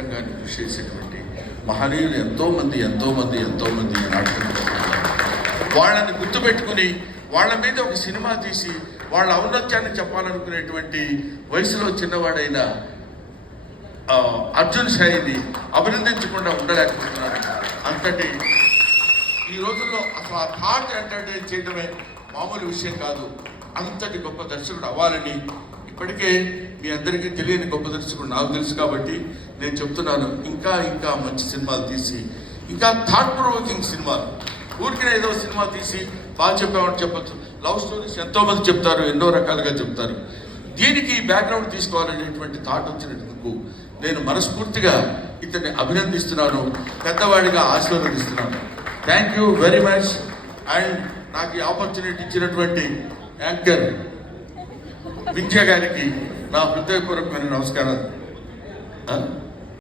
రంగాన్ని కృషి చేసేటువంటి మహనీయులు ఎంతోమంది వాళ్ళని గుర్తుపెట్టుకుని వాళ్ళ మీద ఒక సినిమా తీసి వాళ్ళ ఔన్నత్యాన్ని చెప్పాలనుకునేటువంటి వయసులో చిన్నవాడైన అర్జున్ సాయిని అభినందించకుండా ఉండలేకపోతున్నాను. అంతటి ఈ రోజుల్లో అసలు ఆ థాట్ ఎంటర్టైన్ చేయడమే మామూలు విషయం కాదు. అంతటి గొప్ప దర్శకుడు అవ్వాలని ఇప్పటికే మీ అందరికీ తెలియని గొప్ప దర్శకుడు నాకు తెలుసు కాబట్టి నేను చెప్తున్నాను. ఇంకా మంచి సినిమాలు తీసి, ఇంకా థాట్ ప్రొవోకింగ్ సినిమాలు, ఊరికే ఏదో సినిమా తీసి బాగా చెప్పామని చెప్పచ్చు. లవ్ స్టోరీస్ ఎంతోమంది చెప్తారు, ఎన్నో రకాలుగా చెప్తారు. దీనికి బ్యాక్గ్రౌండ్ తీసుకోవాలనేటువంటి థాట్ వచ్చినందుకు నేను మనస్ఫూర్తిగా ఇతన్ని అభినందిస్తున్నాను, పెద్దవాడిగా ఆశీర్వదిస్తున్నాను. Thank you very much. And నాకు ఈ ఆపర్చునిటీ ఇచ్చినటువంటి యాంకర్ వింధ్య గారికి నా హృదయపూర్వకమైన నమస్కారాలు.